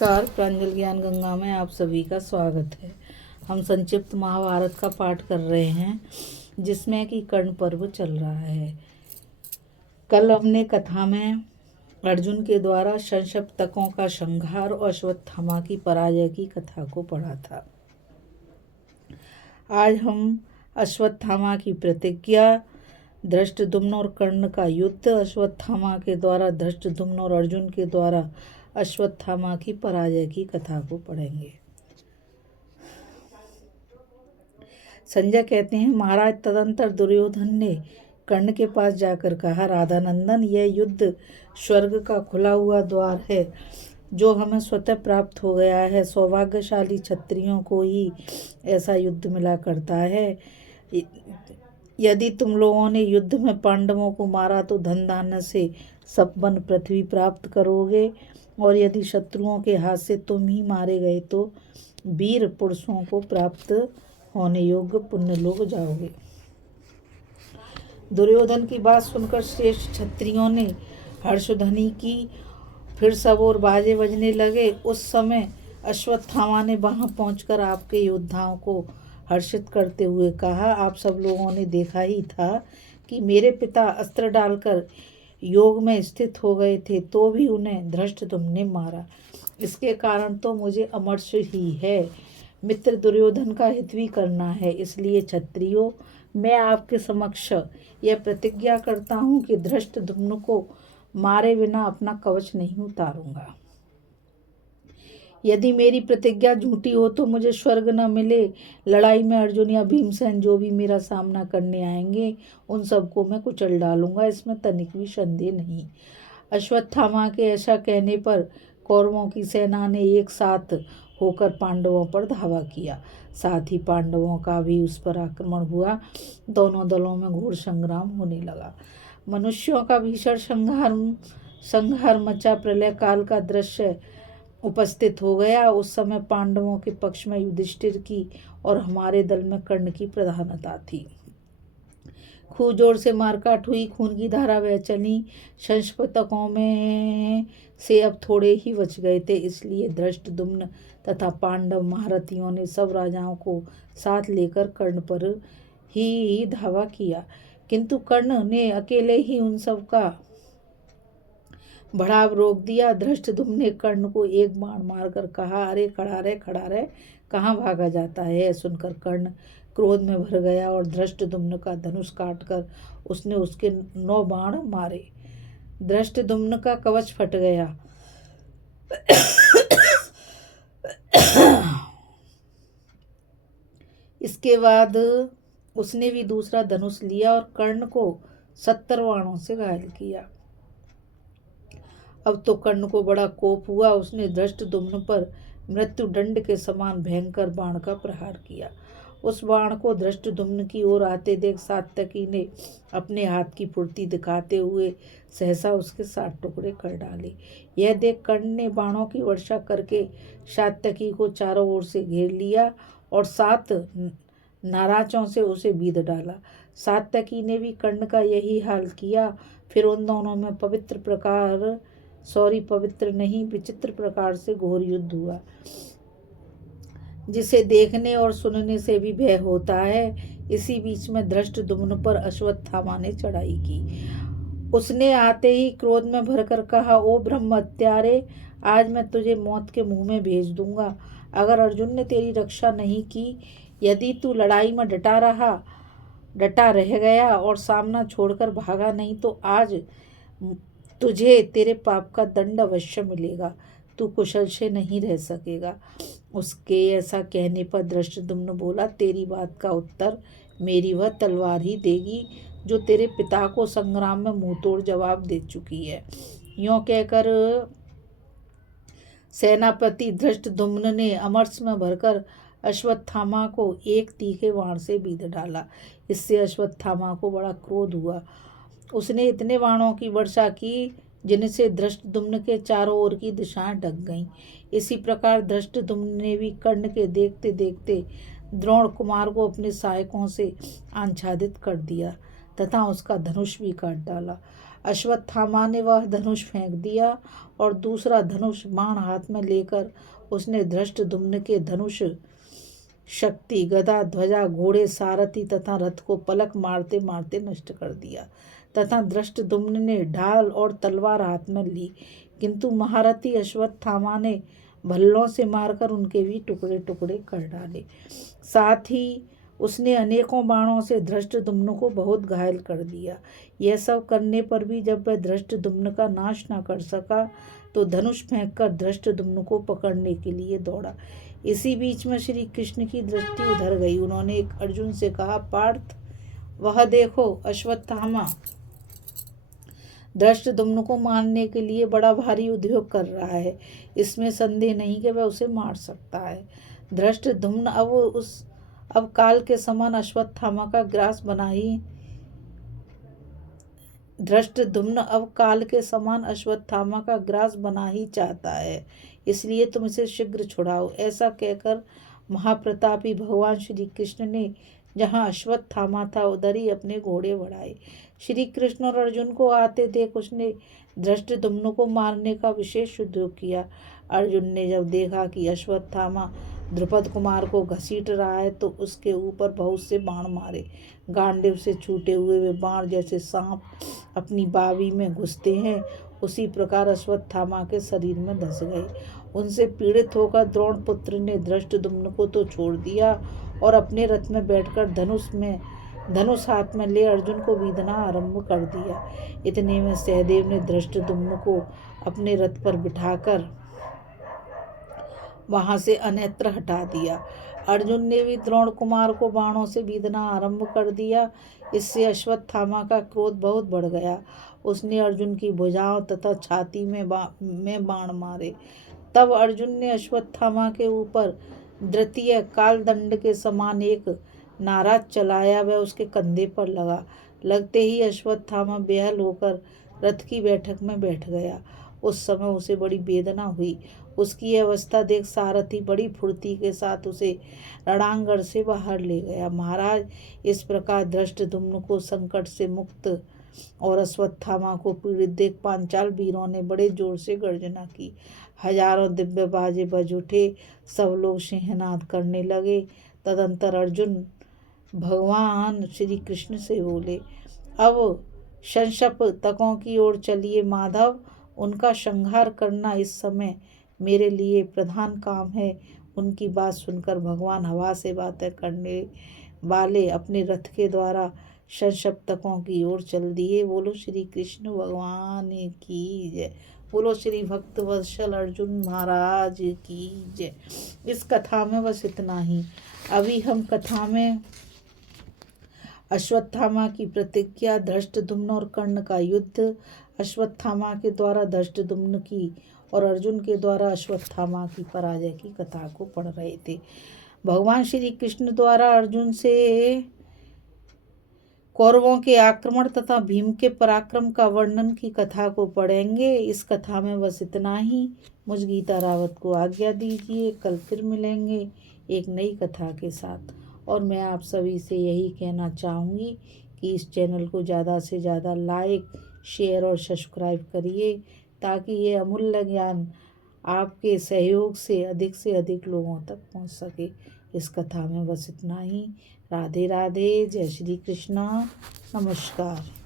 नमस्कार। प्रांजल ज्ञान गंगा में आप सभी का स्वागत है। हम संक्षिप्त महाभारत का पाठ कर रहे हैं जिसमें कि कर्ण पर्व चल रहा है। कल हमने कथा में अर्जुन के द्वारा संशप्तकों का संहार और अश्वत्थामा की पराजय की कथा को पढ़ा था। आज हम अश्वत्थामा की प्रतिज्ञा, धृष्टद्युम्न और कर्ण का युद्ध, अश्वत्थामा के द्वारा धृष्टद्युम्न और अर्जुन के द्वारा अश्वत्थामा की पराजय की कथा को पढ़ेंगे। संजय कहते हैं, महाराज तदंतर दुर्योधन ने कर्ण के पास जाकर कहा, राधानंदन, यह युद्ध स्वर्ग का खुला हुआ द्वार है जो हमें स्वतः प्राप्त हो गया है। सौभाग्यशाली क्षत्रियों को ही ऐसा युद्ध मिला करता है। यदि तुम लोगों ने युद्ध में पांडवों को मारा तो धन धान्य से संपन्न पृथ्वी प्राप्त करोगे, और यदि शत्रुओं के हाथ से तुम ही मारे गए तो वीर पुरुषों को प्राप्त होने योग्य पुण्य लोग जाओगे। दुर्योधन की बात सुनकर श्रेष्ठ क्षत्रियों ने हर्षध्वनि की। फिर सब और बाजे बजने लगे। उस समय अश्वत्थामा ने वहां पहुंचकर आपके योद्धाओं को हर्षित करते हुए कहा, आप सब लोगों ने देखा ही था कि मेरे पिता अस्त्र डालकर योग में स्थित हो गए थे तो भी उन्हें धृष्टद्युम्न ने मारा। इसके कारण तो मुझे अमर्ष ही है। मित्र दुर्योधन का हित भी करना है। इसलिए क्षत्रियों, मैं आपके समक्ष यह प्रतिज्ञा करता हूँ कि धृष्टद्युम्न को मारे बिना अपना कवच नहीं उतारूंगा। यदि मेरी प्रतिज्ञा झूठी हो तो मुझे स्वर्ग न मिले। लड़ाई में अर्जुन या भीमसेन जो भी मेरा सामना करने आएंगे उन सबको मैं कुचल डालूंगा, इसमें तनिक भी संदेह नहीं। अश्वत्थामा के ऐसा कहने पर कौरवों की सेना ने एक साथ होकर पांडवों पर धावा किया। साथ ही पांडवों का भी उस पर आक्रमण हुआ। दोनों दलों में घोर संग्राम होने लगा। मनुष्यों का भीषण संहार मचा प्रलय काल का दृश्य उपस्थित हो गया। उस समय पांडवों के पक्ष में युधिष्ठिर की और हमारे दल में कर्ण की प्रधानता थी। खूब जोर से मारकाट हुई, खून की धारा बह चली। संशप्तकों में से अब थोड़े ही बच गए थे। इसलिए धृष्टद्युम्न तथा पांडव महारथियों ने सब राजाओं को साथ लेकर कर्ण पर ही धावा किया, किंतु कर्ण ने अकेले ही उन सब का बढ़ाव रोक दिया। धृष्टद्युम्न ने कर्ण को एक बाण मारकर कहा, अरे खड़ा रहे, कहाँ भागा जाता है। सुनकर कर्ण क्रोध में भर गया और धृष्टद्युम्न का धनुष काटकर उसने उसके 9 बाण मारे। धृष्टद्युम्न का कवच फट गया। इसके बाद उसने भी दूसरा धनुष लिया और कर्ण को 70 बाणों से घायल किया। अब तो कर्ण को बड़ा कोप हुआ। उसने धृष्टद्युम्न पर मृत्यु दंड के समान भयंकर बाण का प्रहार किया। उस बाण को धृष्टद्युम्न की ओर आते देख सात्यकी ने अपने हाथ की फुर्ती दिखाते हुए सहसा उसके 7 टुकड़े कर डाले। यह देख कर्ण ने बाणों की वर्षा करके सात्यकी को चारों ओर से घेर लिया और 7 नाराजों से उसे बीध डाला। सात्यकी ने भी कर्ण का यही हाल किया। फिर उन दोनों में पवित्र नहीं विचित्र प्रकार से घोर युद्ध हुआ, जिसे देखने और सुनने से भी भय होता है। इसी बीच में धृष्टद्युम्न पर अश्वत्थामा ने चढ़ाई की। उसने आते ही क्रोध में भरकर कहा, ओ ब्रह्म हत्यारे, आज मैं तुझे मौत के मुंह में भेज दूंगा। अगर अर्जुन ने तेरी रक्षा नहीं की, यदि तू लड़ाई में डटा रह गया और सामना छोड़कर भागा नहीं, तो आज तुझे तेरे पाप का दंड अवश्य मिलेगा। तू कुशल से नहीं रह सकेगा। उसके ऐसा कहने पर धृष्टद्युम्न बोला, तेरी बात का उत्तर मेरी वह तलवार ही देगी जो तेरे पिता को संग्राम में मुंहतोड़ जवाब दे चुकी है। यूं कहकर सेनापति धृष्टद्युम्न ने अमर्ष में भरकर अश्वत्थामा को एक तीखे बाण से बीध डाला। इससे अश्वत्थामा को बड़ा क्रोध हुआ। उसने इतने बाणों की वर्षा की जिनसे धृष्टद्युम्न के चारों ओर की दिशाएं ढक गईं। इसी प्रकार धृष्टद्युम्न ने भी कर्ण के देखते देखते द्रोण कुमार को अपने सहायकों से आच्छादित कर दिया तथा उसका धनुष भी काट डाला। अश्वत्थामा ने वह धनुष फेंक दिया और दूसरा धनुष बाण हाथ में लेकर उसने धृष्टद्युम्न के धनुष, शक्ति, गदा, ध्वजा, घोड़े, सारथी तथा रथ को पलक मारते मारते नष्ट कर दिया तथा धृष्टद्युम्न ने ढाल और तलवार हाथ में ली, किंतु महारथी अश्वत्थामा ने भल्लों से मारकर उनके भी टुकड़े टुकड़े कर डाले। साथ ही उसने अनेकों बाणों से धृष्टद्युम्न को बहुत घायल कर दिया। यह सब करने पर भी जब वह धृष्टद्युम्न का नाश न कर सका तो धनुष फेंककर धृष्टद्युम्न को पकड़ने के लिए दौड़ा। इसी बीच में श्री कृष्ण की दृष्टि उधर गई। उन्होंने एक अर्जुन से कहा, पार्थ, वह देखो, अश्वत्थामा धृष्टद्युम्न को मारने के लिए बड़ा भारी उद्योग कर रहा है। इसमें संदेह नहीं कि वह उसे मार सकता है। धृष्टद्युम्न अब काल के समान अश्वत्थामा का ग्रास बना ही चाहता है, इसलिए तुम इसे शीघ्र छुड़ाओ। ऐसा कहकर महाप्रतापी भगवान श्री कृष्ण ने जहाँ अश्वत्थामा था उधर ही अपने घोड़े बढ़ाए। श्री कृष्ण और अर्जुन को आते देख उसने धृष्टद्युम्न को मारने का विशेष उद्योग किया। अर्जुन ने जब देखा कि अश्वत्थामा द्रुपद कुमार को घसीट रहा है तो उसके ऊपर बहुत से बाण मारे। गांडीव से छूटे हुए वे बाण जैसे सांप अपनी बावी में घुसते हैं, उसी प्रकार अश्वत्थामा के शरीर में धंस गए। उनसे पीड़ित होकर द्रोण पुत्र ने धृष्टद्युम्न को तो छोड़ दिया और अपने रथ में बैठकर धनुष हाथ में ले अर्जुन को बीधना आरंभ कर दिया। इतने में सहदेव ने धृष्टद्युम्न को अपने रथ पर बिठाकर वहां से अन्यत्र हटा दिया। अर्जुन ने भी द्रोण कुमार को बाणों से बीधना आरंभ कर दिया। इससे अश्वत्थामा का क्रोध बहुत बढ़ गया। उसने अर्जुन की भुजाओं तथा छाती में बाण मारे। तब अर्जुन ने अश्वत्थामा के ऊपर द्वितीय कालदंड के समान एक नाराज चलाया। वह उसके कंधे पर लगा। लगते ही अश्वत्थामा बेहाल होकर रथ की बैठक में बैठ गया। उस समय उसे बड़ी वेदना हुई। उसकी अवस्था देख सारथी बड़ी फुर्ती के साथ उसे रणांगण से बाहर ले गया। महाराज, इस प्रकार धृष्टद्युम्न को संकट से मुक्त और अश्वत्थामा को पीड़ित देख पांचाल वीरों ने बड़े जोर से गर्जना की। हजारों दिव्य बाजे बज उठे। सब लोग सिंहनाद करने लगे। तदंतर अर्जुन भगवान श्री कृष्ण से बोले, अब संशप्तकों की ओर चलिए माधव। उनका संहार करना इस समय मेरे लिए प्रधान काम है। उनकी बात सुनकर भगवान हवा से बातें करने वाले अपने रथ के द्वारा संशप्तकों की ओर चल दिए। बोलो श्री कृष्ण भगवान की जय। बोलो श्री भक्तवत्सल अर्जुन महाराज की जय। इस कथा में बस इतना ही। अभी हम कथा में अश्वत्थामा की प्रतिज्ञा, धृष्टद्युम्न और कर्ण का युद्ध, अश्वत्थामा के द्वारा धृष्टद्युम्न की और अर्जुन के द्वारा अश्वत्थामा की पराजय की कथा को पढ़ रहे थे। भगवान श्री कृष्ण द्वारा अर्जुन से कौरवों के आक्रमण तथा भीम के पराक्रम का वर्णन की कथा को पढ़ेंगे। इस कथा में बस इतना ही। मुझ गीता रावत को आज्ञा दीजिए। कल फिर मिलेंगे एक नई कथा के साथ। और मैं आप सभी से यही कहना चाहूँगी कि इस चैनल को ज़्यादा से ज़्यादा लाइक, शेयर और सब्सक्राइब करिए ताकि ये अमूल्य ज्ञान आपके सहयोग से अधिक लोगों तक पहुंच सके। इस कथा में बस इतना ही। राधे राधे। जय श्री कृष्णा। नमस्कार।